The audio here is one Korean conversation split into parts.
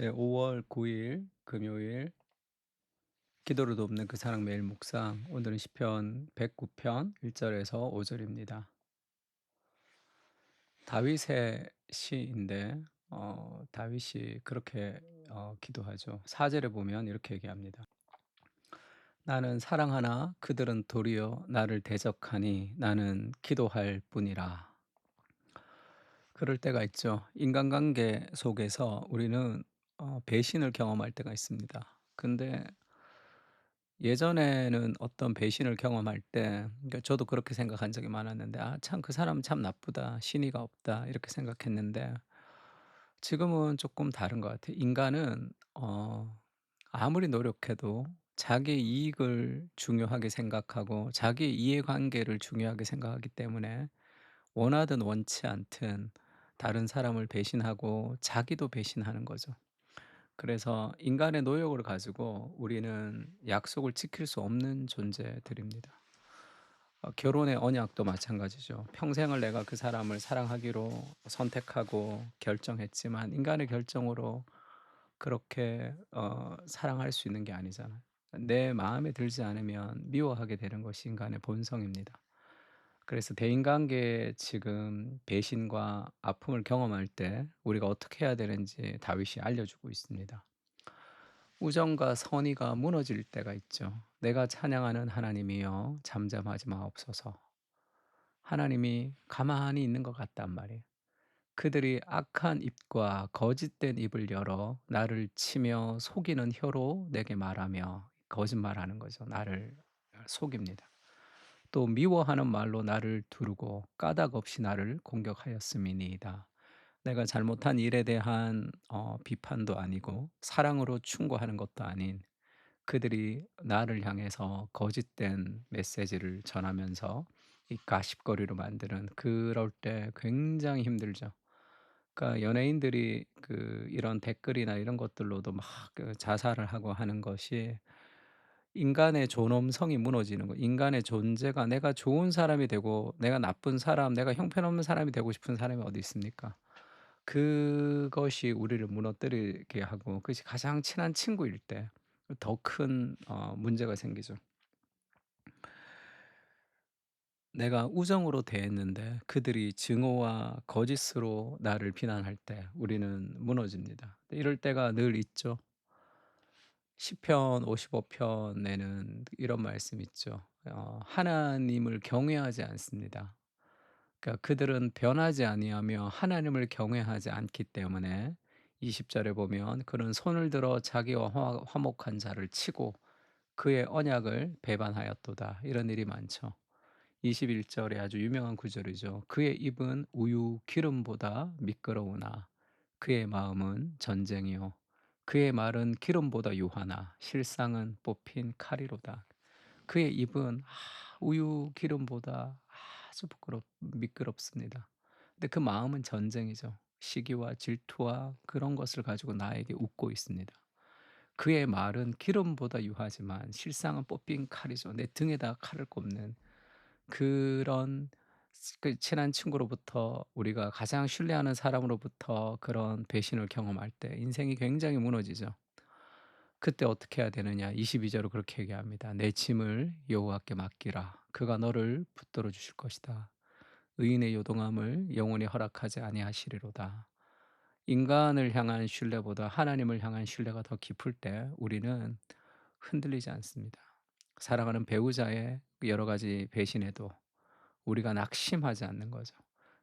네, 5월 9일 금요일 기도를 돕는 그 사랑 매일 묵상. 오늘은 시편 109편 1절에서 5절입니다. 다윗의 시인데 다윗이 그렇게 기도하죠. 4절에 보면 이렇게 얘기합니다. 나는 사랑하나 그들은 도리어 나를 대적하니 나는 기도할 뿐이라. 그럴 때가 있죠. 인간관계 속에서 우리는 배신을 경험할 때가 있습니다. 근데 예전에는 어떤 배신을 경험할 때, 그러니까 저도 그렇게 생각한 적이 많았는데 '아 참 그 사람은 참 나쁘다. 신의가 없다.' 이렇게 생각했는데 지금은 조금 다른 것 같아요. 인간은 아무리 노력해도 자기 이익을 중요하게 생각하고 자기 이해관계를 중요하게 생각하기 때문에 원하든 원치 않든 다른 사람을 배신하고 자기도 배신하는 거죠. 그래서 인간의 노력을 가지고 우리는 약속을 지킬 수 없는 존재들입니다. 결혼의 언약도 마찬가지죠. 평생을 내가 그 사람을 사랑하기로 선택하고 결정했지만 인간의 결정으로 그렇게 사랑할 수 있는 게 아니잖아요. 내 마음에 들지 않으면 미워하게 되는 것이 인간의 본성입니다. 그래서 대인관계에 지금 배신과 아픔을 경험할 때 우리가 어떻게 해야 되는지 다윗이 알려주고 있습니다. 우정과 선의가 무너질 때가 있죠. 내가 찬양하는 하나님이여 잠잠하지 마옵소서. 하나님이 가만히 있는 것 같단 말이에요. 그들이 악한 입과 거짓된 입을 열어 나를 치며 속이는 혀로 내게 말하며 거짓말하는 거죠. 나를 속입니다. 또 미워하는 말로 나를 두르고 까닭 없이 나를 공격하였음이니이다. 내가 잘못한 일에 대한 비판도 아니고 사랑으로 충고하는 것도 아닌 그들이 나를 향해서 거짓된 메시지를 전하면서 이 가십거리로 만드는 그럴 때 굉장히 힘들죠. 그러니까 연예인들이 이런 댓글이나 이런 것들로도 막 자살을 하고 하는 것이 인간의 존엄성이 무너지는 거. 인간의 존재가 내가 좋은 사람이 되고 내가 나쁜 사람, 내가 형편없는 사람이 되고 싶은 사람이 어디 있습니까? 그것이 우리를 무너뜨리게 하고 그것이 가장 친한 친구일 때 더 큰 문제가 생기죠. 내가 우정으로 대했는데 그들이 증오와 거짓으로 나를 비난할 때 우리는 무너집니다. 이럴 때가 늘 있죠. 시편 55 편에는 이런 말씀이 있죠. 하나님을 경외하지 않습니다. 그러니까 그들은 변하지 아니하며 하나님을 경외하지 않기 때문에 20 절에 보면 그는 손을 들어 자기와 화목한 자를 치고 그의 언약을 배반하였도다. 이런 일이 많죠. 21 절에 아주 유명한 구절이죠. 그의 입은 우유 기름보다 미끄러우나 그의 마음은 전쟁이요 그의 말은 기름보다 유하나 실상은 뽑힌 칼이로다. 그의 입은 우유 기름보다 아주 미끄럽습니다. 근데 그 마음은 전쟁이죠. 시기와 질투와 그런 것을 가지고 나에게 웃고 있습니다. 그의 말은 기름보다 유하지만 실상은 뽑힌 칼이죠. 내 등에다 칼을 꼽는 그런 친한 친구로부터 우리가 가장 신뢰하는 사람으로부터 그런 배신을 경험할 때 인생이 굉장히 무너지죠. 그때 어떻게 해야 되느냐. 22 절로 그렇게 얘기합니다. "내 짐을 여호와께 맡기라. 그가 너를 붙들어 주실 것이다. 의인의 요동함을 영원히 허락하지 아니하시리로다." 인간을 향한 신뢰보다 하나님을 향한 신뢰가 더 깊을 때 우리는 흔들리지 않습니다. 사랑하는 배우자의 여러 가지 배신에도 우리가 낙심하지 않는 거죠.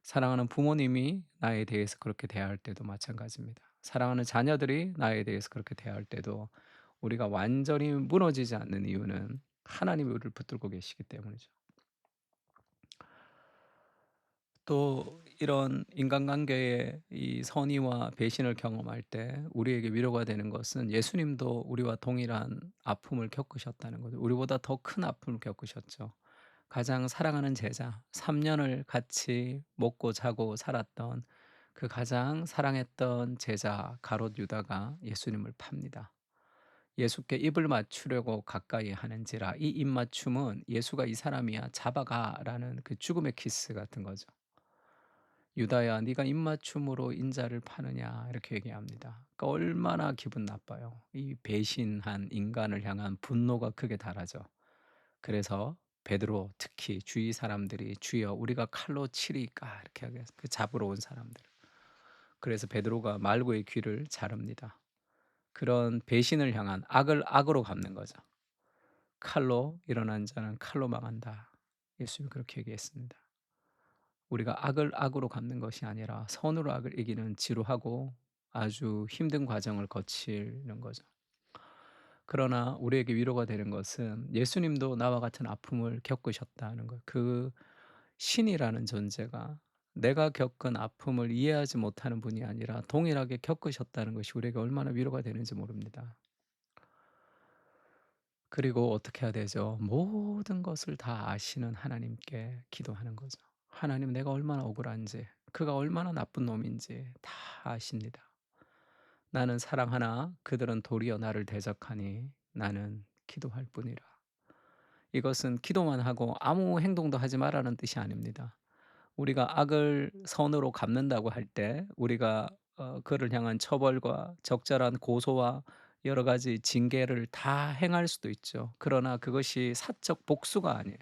사랑하는 부모님이 나에 대해서 그렇게 대할 때도 마찬가지입니다. 사랑하는 자녀들이 나에 대해서 그렇게 대할 때도 우리가 완전히 무너지지 않는 이유는 하나님이 우리를 붙들고 계시기 때문이죠. 또 이런 인간관계의 이 선의와 배신을 경험할 때 우리에게 위로가 되는 것은 예수님도 우리와 동일한 아픔을 겪으셨다는 거죠. 우리보다 더 큰 아픔을 겪으셨죠. 가장 사랑하는 제자, 3 년을 같이 먹고 자고 살았던 그 가장 사랑했던 제자 가롯 유다가 예수님을 팝니다. 예수께 입을 맞추려고 가까이 하는지라 이 입맞춤은 "예수가 이 사람이야. 잡아가."라는 그 죽음의 키스 같은 거죠. "유다야 네가 입맞춤으로 인자를 파느냐." 이렇게 얘기합니다. 그러니까 얼마나 기분 나빠요. 이 배신한 인간을 향한 분노가 극에 달하죠. 그래서 베드로 특히 주위 사람들이 "주여 우리가 칼로 치리이까." 이렇게 하게 그 잡으러 온 사람들. 그래서 베드로가 말고의 귀를 자릅니다. 그런 배신을 향한 악을 악으로 갚는 거죠. "칼로 일어난 자는 칼로 망한다." 예수님이 그렇게 얘기했습니다. 우리가 악을 악으로 갚는 것이 아니라 선으로 악을 이기는 지루하고 아주 힘든 과정을 거치는 거죠. 그러나 우리에게 위로가 되는 것은 예수님도 나와 같은 아픔을 겪으셨다는 것. 그 신이라는 존재가 내가 겪은 아픔을 이해하지 못하는 분이 아니라 동일하게 겪으셨다는 것이 우리에게 얼마나 위로가 되는지 모릅니다. 그리고 어떻게 해야 되죠? 모든 것을 다 아시는 하나님께 기도하는 거죠. 하나님 내가 얼마나 억울한지, 그가 얼마나 나쁜 놈인지 다 아십니다. 나는 사랑하나 그들은 도리어 나를 대적하니 나는 기도할 뿐이라. 이것은 기도만 하고 아무 행동도 하지 말라는 뜻이 아닙니다. 우리가 악을 선으로 갚는다고 할 때 우리가 그를 향한 처벌과 적절한 고소와 여러 가지 징계를 다 행할 수도 있죠. 그러나 그것이 사적 복수가 아니에요.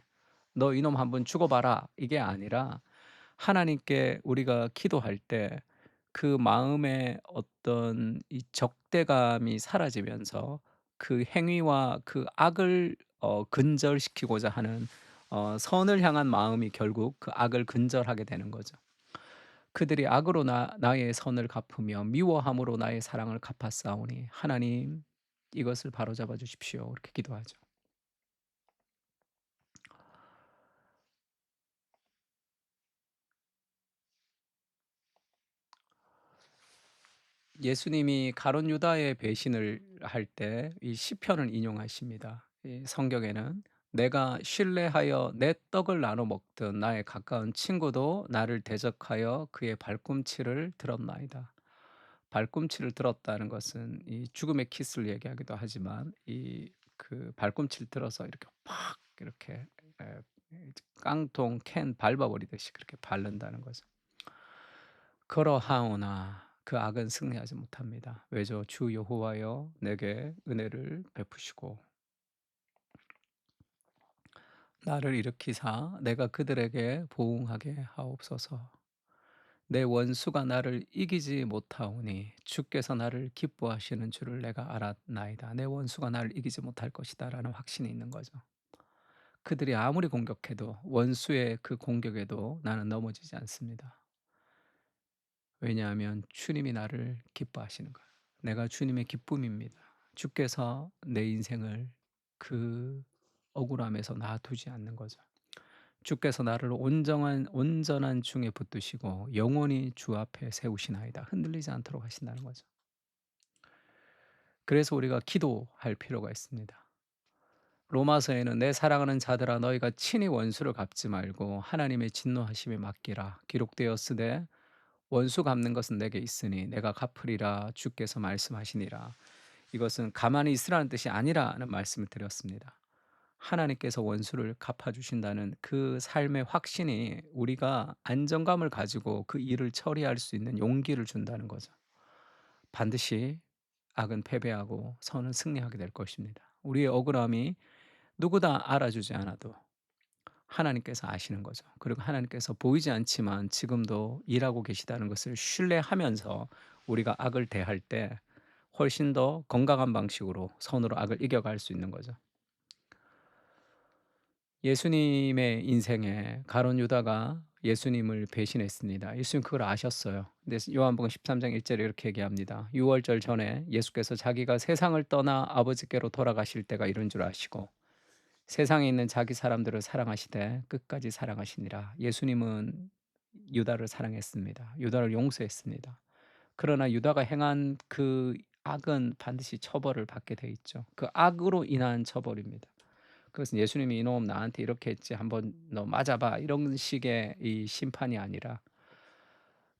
"너 이놈 한번 죽어 봐라." 이게 아니라 하나님께 우리가 기도할 때 그 마음의 어떤 이 적대감이 사라지면서 그 행위와 그 악을 근절시키고자 하는 선을 향한 마음이 결국 그 악을 근절하게 되는 거죠. 그들이 악으로 나의 선을 갚으며 미워함으로 나의 사랑을 갚았사오니 하나님 이것을 바로잡아 주십시오. 이렇게 기도하죠. 예수님이 가룟 유다의 배신을 할 때 이 시편을 인용하십니다. 이 성경에는 "내가 신뢰하여 내 떡을 나눠 먹던 나의 가까운 친구도 나를 대적하여 그의 발꿈치를 들었나이다." 발꿈치를 들었다는 것은 이 죽음의 키스를 얘기하기도 하지만 이 그 발꿈치를 들어서 이렇게 팍 이렇게 에, 깡통 캔 밟아 버리듯이 그렇게 밟는다는 거죠. 그러하오나 그 악은 승리하지 못합니다. 왜죠? 주 여호와여 내게 은혜를 베푸시고 나를 일으키사 내가 그들에게 보응하게 하옵소서. 내 원수가 나를 이기지 못하오니 주께서 나를 기뻐하시는 줄을 내가 알았나이다. 내 원수가 나를 이기지 못할 것이다라는 확신이 있는 거죠. 그들이 아무리 공격해도 원수의 그 공격에도 나는 넘어지지 않습니다. 왜냐하면 주님이 나를 기뻐하시는 거예요. 내가 주님의 기쁨입니다. 주께서 내 인생을 그 억울함에서 놔두지 않는 거죠. 주께서 나를 온전한 중에 붙드시고 영원히 주 앞에 세우시나이다. 흔들리지 않도록 하신다는 거죠. 그래서 우리가 기도할 필요가 있습니다. 로마서에는 내 사랑하는 자들아 너희가 친히 원수를 갚지 말고 하나님의 진노하심에 맡기라. 기록되었으되 원수 갚는 것은 내게 있으니 내가 갚으리라 주께서 말씀하시니라. 이것은 가만히 있으라는 뜻이 아니라는 말씀을 드렸습니다. 하나님께서 원수를 갚아주신다는 그 삶의 확신이 우리가 안정감을 가지고 그 일을 처리할 수 있는 용기를 준다는 거죠. 반드시 악은 패배하고 선은 승리하게 될 것입니다. 우리의 억울함이 누구 다 알아주지 않아도 하나님께서 아시는 거죠. 그리고 하나님께서 보이지 않지만 지금도 일하고 계시다는 것을 신뢰하면서 우리가 악을 대할 때 훨씬 더 건강한 방식으로 선으로 악을 이겨갈 수 있는 거죠. 예수님의 인생에 가룟 유다가 예수님을 배신했습니다. 예수님 그걸 아셨어요. 근데 요한복음 13장 1절에 이렇게 얘기합니다. 유월절 전에 예수께서 자기가 세상을 떠나 아버지께로 돌아가실 때가 이른 줄 아시고 세상에 있는 자기 사람들을 사랑하시되 끝까지 사랑하시니라. 예수님은 유다를 사랑했습니다. 유다를 용서했습니다. 그러나 유다가 행한 그 악은 반드시 처벌을 받게 돼 있죠. 그 악으로 인한 처벌입니다. 그것은 예수님이 "이놈 나한테 이렇게 했지. 한번 너 맞아 봐." 이런 식의 이 심판이 아니라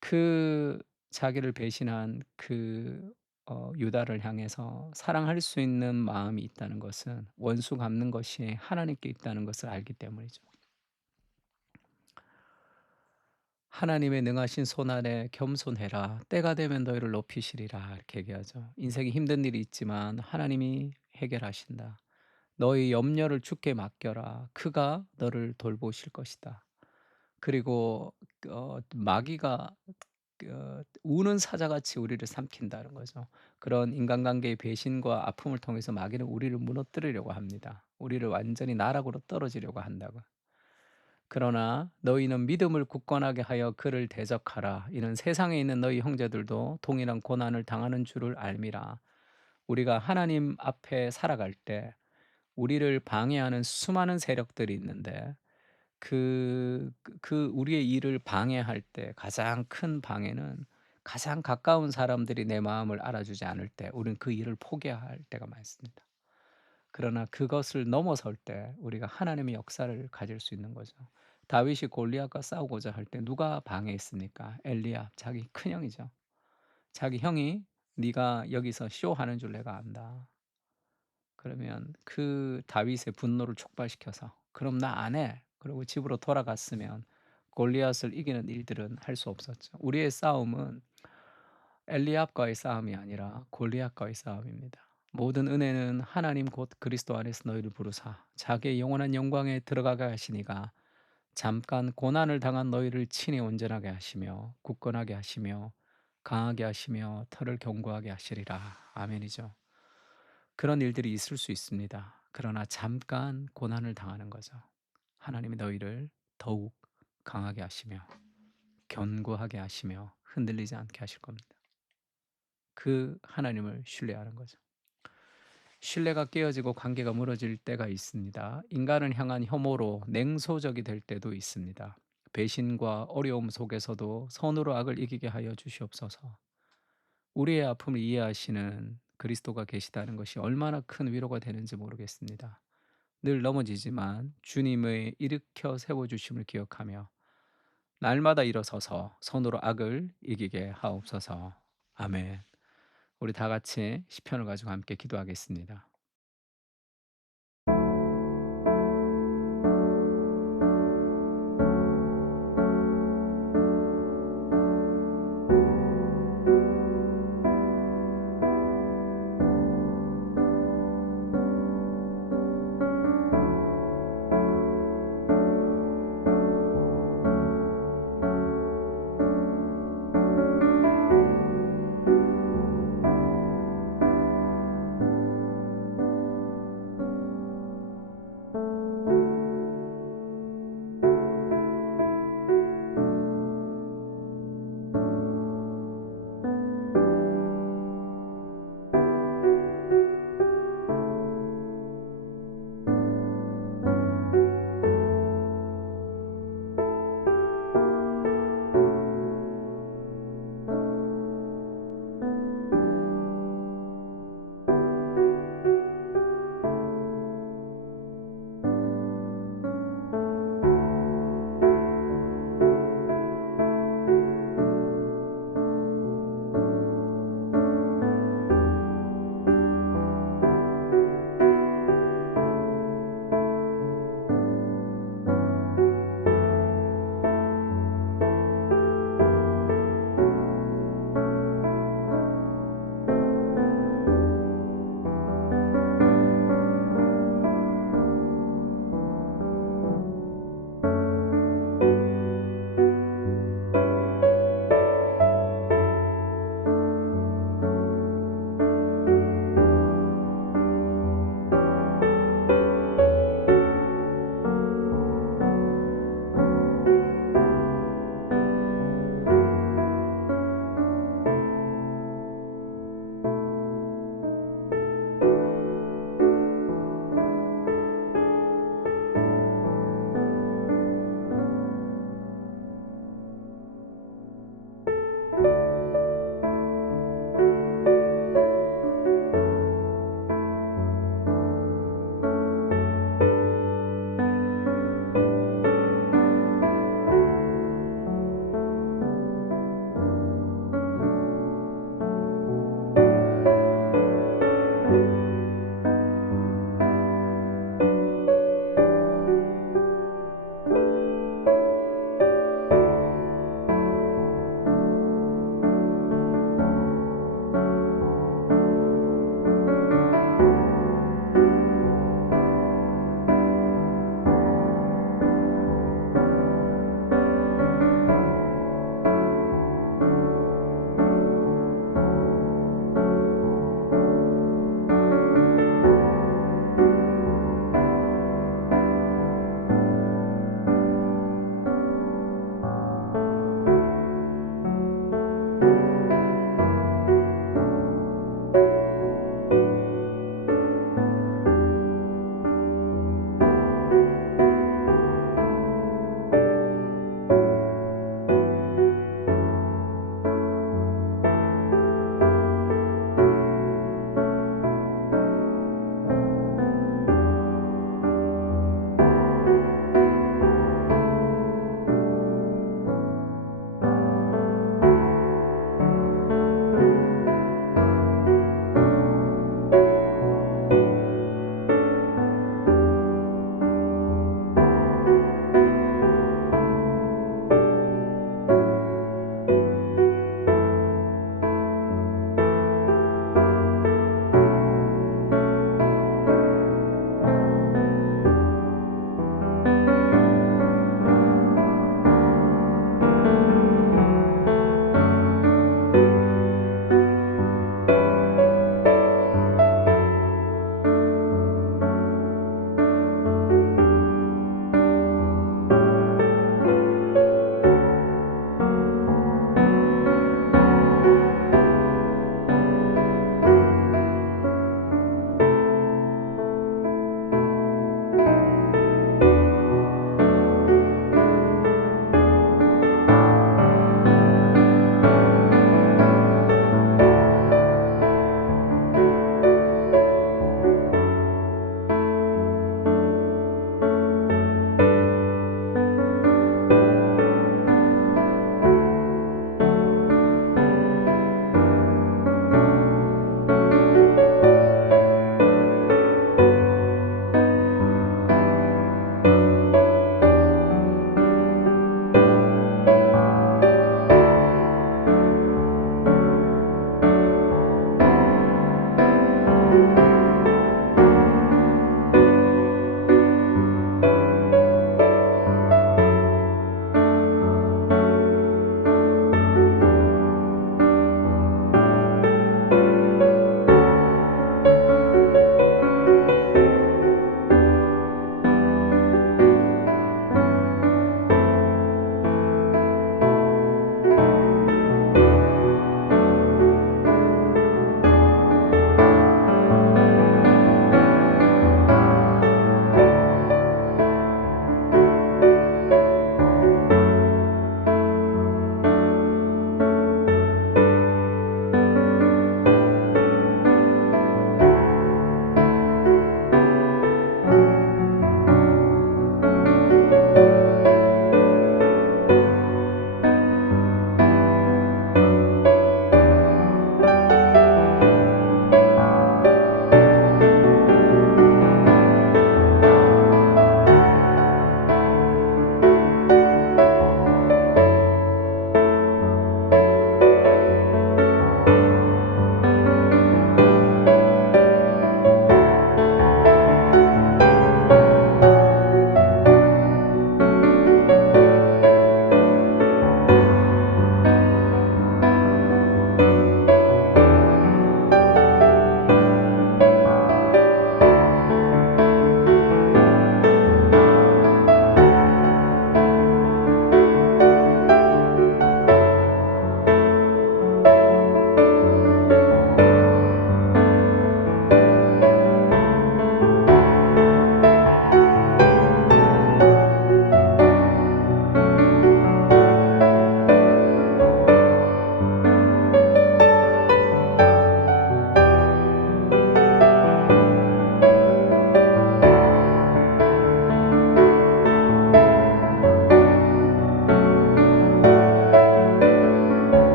그 자기를 배신한 그 유다를 향해서 사랑할 수 있는 마음이 있다는 것은 원수 갚는 것이 하나님께 있다는 것을 알기 때문이죠. 하나님의 능하신 손 아래 겸손해라. 때가 되면 너희를 높이시리라. 이렇게 얘기하죠. 인생에 힘든 일이 있지만 하나님이 해결하신다. 너희 염려를 주께 맡겨라. 그가 너를 돌보실 것이다. 그리고 마귀가 우는 사자같이 우리를 삼킨다는 거죠. 그런 인간관계의 배신과 아픔을 통해서 마귀는 우리를 무너뜨리려고 합니다. 우리를 완전히 나락으로 떨어지려고 한다고. 그러나 너희는 믿음을 굳건하게 하여 그를 대적하라. 이는 세상에 있는 너희 형제들도 동일한 고난을 당하는 줄을 알미라. 우리가 하나님 앞에 살아갈 때 우리를 방해하는 수많은 세력들이 있는데 우리의 일을 방해할 때 가장 큰 방해는 가장 가까운 사람들이 내 마음을 알아주지 않을 때 우리는 그 일을 포기해야 할 때가 많습니다. 그러나 그것을 넘어설 때 우리가 하나님의 역사를 가질 수 있는 거죠. 다윗이 골리앗과 싸우고자 할 때 누가 방해했습니까? 엘리압, 자기 큰형이죠. 자기 형이 "네가 여기서 쇼하는 줄 내가 안다." 그러면 그 다윗의 분노를 촉발시켜서 "그럼 나 안 해." 그러고 집으로 돌아갔으면 골리앗을 이기는 일들은 할 수 없었죠. 우리의 싸움은 엘리압과의 싸움이 아니라 골리앗과의 싸움입니다. 모든 은혜는 하나님 곧 그리스도 안에서 너희를 부르사 자기의 영원한 영광에 들어가게 하시니가 잠깐 고난을 당한 너희를 친히 온전하게 하시며 굳건하게 하시며 강하게 하시며 터를 견고하게 하시리라. 아멘이죠. 그런 일들이 있을 수 있습니다. 그러나 잠깐 고난을 당하는 거죠. 하나님이 너희를 더욱 강하게 하시며 견고하게 하시며 흔들리지 않게 하실 겁니다. 그 하나님을 신뢰하는 거죠. 신뢰가 깨어지고 관계가 무너질 때가 있습니다. 인간을 향한 혐오로 냉소적이 될 때도 있습니다. 배신과 어려움 속에서도 선으로 악을 이기게 하여 주시옵소서. 우리의 아픔을 이해하시는 그리스도가 계시다는 것이 얼마나 큰 위로가 되는지 모르겠습니다. 늘 넘어지지만 주님의 일으켜 세워 주심을 기억하며 날마다 일어서서 선으로 악을 이기게 하옵소서. 아멘. 우리 다 같이 시편을 가지고 함께 기도하겠습니다.